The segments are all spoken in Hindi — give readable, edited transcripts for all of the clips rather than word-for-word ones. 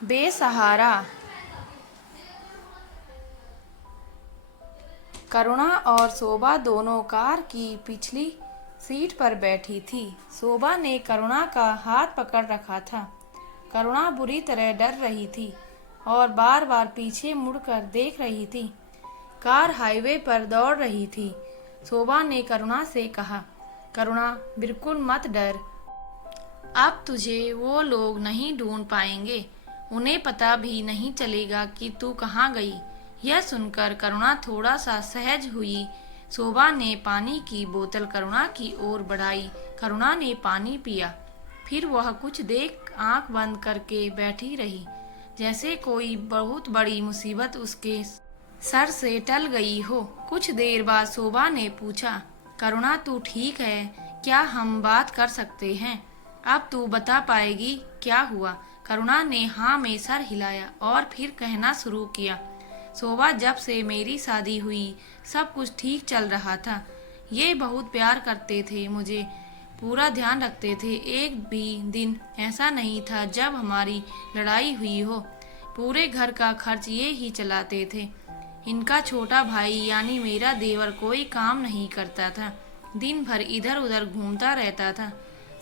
बेसहारा। करुणा और शोभा दोनों कार की पिछली सीट पर बैठी थी। शोभा ने करुणा का हाथ पकड़ रखा था। करुणा बुरी तरह डर रही थी और बार बार पीछे मुड़कर देख रही थी। कार हाईवे पर दौड़ रही थी। शोभा ने करुणा से कहा, करुणा बिल्कुल मत डर। अब तुझे वो लोग नहीं ढूंढ पाएंगे। उन्हें पता भी नहीं चलेगा कि तू कहाँ गई। यह सुनकर करुणा थोड़ा सा सहज हुई। शोभा ने पानी की बोतल करुणा की ओर बढ़ाई। करुणा ने पानी पिया। फिर वह कुछ देर आंख बंद करके बैठी रही, जैसे कोई बहुत बड़ी मुसीबत उसके सर से टल गई हो। कुछ देर बाद शोभा ने पूछा, करुणा तू ठीक है? क्या हम बात कर सकते हैं? अब तू बता पाएगी क्या हुआ? करुणा ने हाँ में सर हिलाया और फिर कहना शुरू किया, शोभा जब से मेरी शादी हुई सब कुछ ठीक चल रहा था। ये बहुत प्यार करते थे, मुझे पूरा ध्यान रखते थे। एक भी दिन ऐसा नहीं था जब हमारी लड़ाई हुई हो। पूरे घर का खर्च ये ही चलाते थे। इनका छोटा भाई यानी मेरा देवर कोई काम नहीं करता था। दिन भर इधर उधर घूमता रहता था।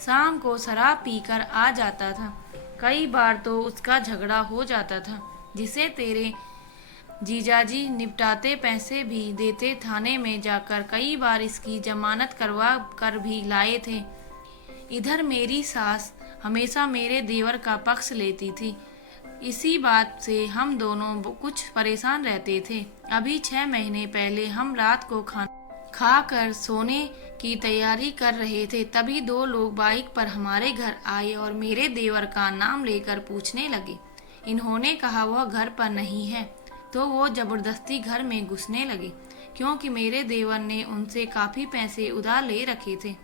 शाम को शराब पीकर आ जाता था। कई बार तो उसका झगड़ा हो जाता था, जिसे तेरे जीजाजी निपटाते, पैसे भी देते। थाने में जाकर कई बार इसकी जमानत करवा कर भी लाए थे। इधर मेरी सास हमेशा मेरे देवर का पक्ष लेती थी। इसी बात से हम दोनों कुछ परेशान रहते थे। अभी 6 महीने पहले हम रात को खा कर सोने की तैयारी कर रहे थे, तभी 2 लोग बाइक पर हमारे घर आए और मेरे देवर का नाम लेकर पूछने लगे। इन्होंने कहा वह घर पर नहीं है, तो वो जबरदस्ती घर में घुसने लगे, क्योंकि मेरे देवर ने उनसे काफ़ी पैसे उधार ले रखे थे।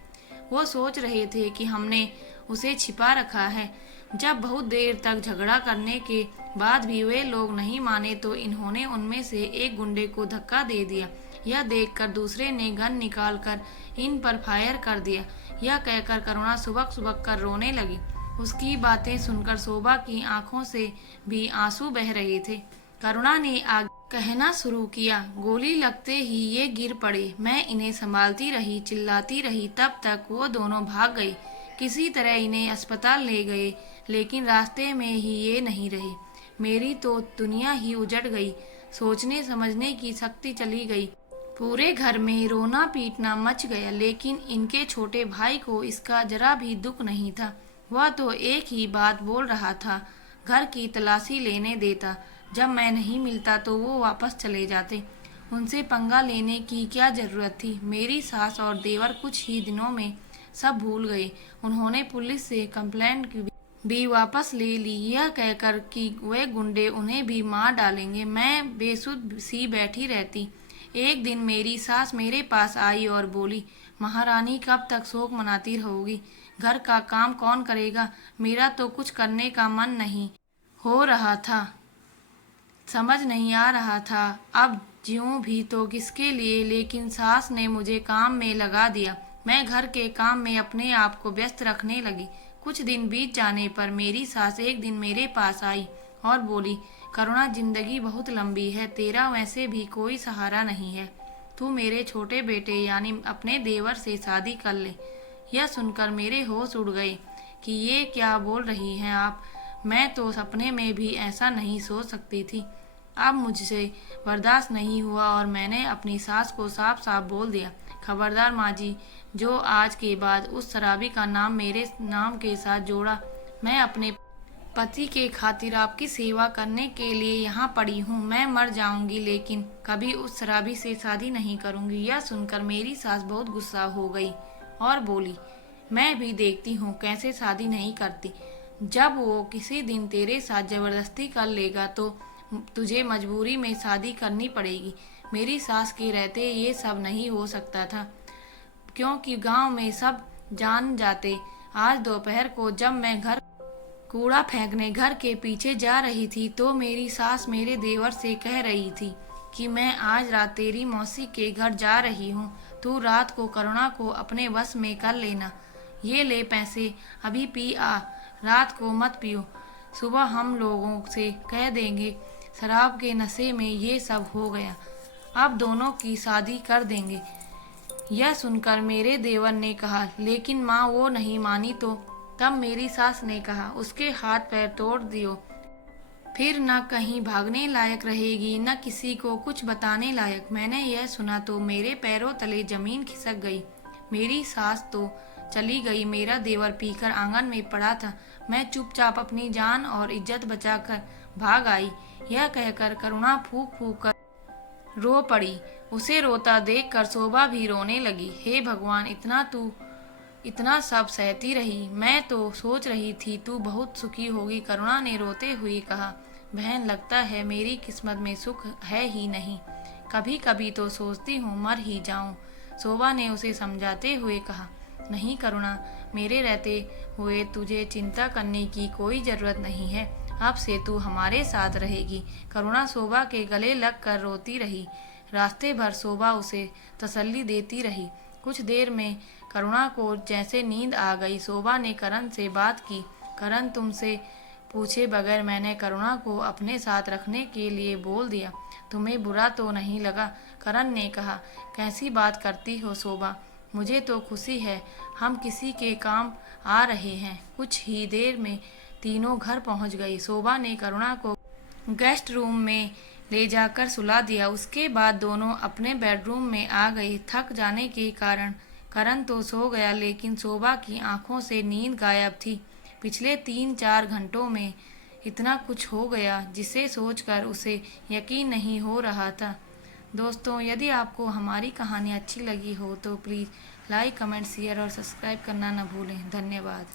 वो सोच रहे थे कि हमने उसे छिपा रखा है। जब बहुत देर तक झगड़ा करने के बाद भी वे लोग नहीं माने, तो इन्होंने उनमें से एक गुंडे को धक्का दे दिया। यह देखकर दूसरे ने गन निकालकर इन पर फायर कर दिया। यह कहकर करुणा सुबक सुबक कर रोने लगी। उसकी बातें सुनकर शोभा की आंखों से भी आंसू बह रहे थे। करुणा ने आगे कहना शुरू किया, गोली लगते ही ये गिर पड़े। मैं इन्हें संभालती रही, चिल्लाती रही, तब तक वो दोनों भाग गए। किसी तरह इन्हें अस्पताल ले गए, लेकिन रास्ते में ही ये नहीं रहे। मेरी तो दुनिया ही उजड़ गई। सोचने समझने की शक्ति चली गई। पूरे घर में रोना पीटना मच गया, लेकिन इनके छोटे भाई को इसका जरा भी दुख नहीं था। वह तो एक ही बात बोल रहा था, घर की तलाशी लेने देता। जब मैं नहीं मिलता तो वो वापस चले जाते। उनसे पंगा लेने की क्या जरूरत थी? मेरी सास और देवर कुछ ही दिनों में सब भूल गए। उन्होंने पुलिस से कंप्लेंट भी वापस ले ली, यह कहकर कि वे गुंडे उन्हें भी मार डालेंगे। मैं बेसुध सी बैठी रहती। एक दिन मेरी सास मेरे पास आई और बोली, महारानी कब तक शोक मनाती रहोगी? घर का काम कौन करेगा? मेरा तो कुछ करने का मन नहीं हो रहा था। समझ नहीं आ रहा था अब ज्यूं भी तो किसके लिए। लेकिन सास ने मुझे काम में लगा दिया। मैं घर के काम में अपने आप को व्यस्त रखने लगी। कुछ दिन बीत जाने पर मेरी सास एक दिन मेरे पास आई और बोली, करुणा जिंदगी बहुत लंबी है, तेरा वैसे भी कोई सहारा नहीं है। तू मेरे छोटे बेटे यानी अपने देवर से शादी कर ले। यह सुनकर मेरे होश उड़ गए कि ये क्या बोल रही हैं आप। मैं तो सपने में भी ऐसा नहीं सोच सकती थी। अब मुझसे बर्दाश्त नहीं हुआ और मैंने अपनी सास को साफ साफ बोल दिया, खबरदार माँ जी, जो आज के बाद उस शराबी का नाम मेरे नाम के साथ जोड़ा। मैं अपने पति के खातिर आपकी सेवा करने के लिए यहाँ पड़ी हूँ। मैं मर जाऊंगी, लेकिन कभी उस शराबी से शादी नहीं करूंगी। यह सुनकर मेरी सास बहुत गुस्सा हो गई और बोली, मैं भी देखती हूँ कैसे शादी नहीं करती। जब वो किसी दिन तेरे साथ जबरदस्ती कर लेगा तो तुझे मजबूरी में शादी करनी पड़ेगी। मेरी सास के रहते ये सब नहीं हो सकता था, क्योंकि गांव में सब जान जाते। आज दोपहर को जब मैं घर कूड़ा फेंकने घर के पीछे जा रही थी, तो मेरी सास मेरे देवर से कह रही थी कि मैं आज रात तेरी मौसी के घर जा रही हूँ। तू रात को करुणा को अपने वश में कर लेना। ये ले पैसे, अभी पी आ, रात को मत पियो। सुबह हम लोगों से कह देंगे शराब के नशे में ये सब हो गया, अब दोनों की शादी कर देंगे। यह सुनकर मेरे देवर ने कहा, लेकिन माँ वो नहीं मानी तो? तब मेरी सास ने कहा, उसके हाथ पैर तोड़ दियो, फिर न कहीं भागने लायक रहेगी न किसी को कुछ बताने लायक। मैंने यह सुना तो मेरे पैरों तले जमीन खिसक गई। मेरी सास तो चली गई, मेरा देवर पीकर आंगन में पड़ा था। मैं चुपचाप अपनी जान और इज्जत बचाकर भाग आई। यह कहकर करुणा फूक फूक कर रो पड़ी। उसे रोता देखकर शोभा भी रोने लगी। हे भगवान, इतना सब सहती रही, मैं तो सोच रही थी तू बहुत सुखी होगी। करुणा ने रोते हुए कहा, बहन, लगता है मेरी किस्मत में सुख है ही नहीं। कभी कभी तो सोचती हूँ मर ही जाऊं। शोभा ने उसे समझाते हुए कहा, नहीं करुणा, मेरे रहते हुए तुझे चिंता करने की कोई जरूरत नहीं है। अब से तू हमारे साथ रहेगी। करुणा शोभा के गले लग कर रोती रही। रास्ते भर शोभा उसे तसल्ली देती रही। कुछ देर में करुणा को जैसे नींद आ गई। शोभा ने करण से बात की। करण, तुमसे पूछे बगैर मैंने करुणा को अपने साथ रखने के लिए बोल दिया। तुम्हें बुरा तो नहीं लगा? करण ने कहा, कैसी बात करती हो शोभा, मुझे तो खुशी है। हम किसी के काम आ रहे हैं। कुछ ही देर में तीनों घर पहुंच गई। शोभा ने करुणा को गेस्ट रूम में ले जाकर सुला दिया। उसके बाद दोनों अपने बेडरूम में आ गई। थक जाने के कारण करण तो सो गया, लेकिन शोभा की आंखों से नींद गायब थी। पिछले 3-4 घंटों में इतना कुछ हो गया जिसे सोचकर उसे यकीन नहीं हो रहा था। दोस्तों, यदि आपको हमारी कहानी अच्छी लगी हो तो प्लीज़ लाइक, कमेंट, शेयर और सब्सक्राइब करना न भूलें। धन्यवाद।